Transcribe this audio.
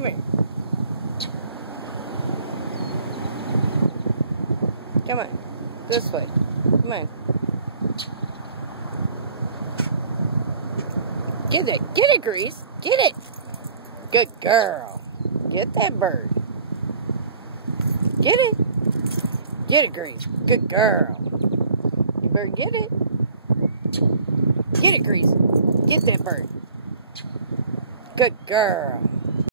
Come here. Come on. This way. Come on. Get it. Get it, Grease. Get it. Good girl. Get that bird. Get it. Get it, Grease. Good girl. You better get it. Get it, Grease. Get that bird. Good girl.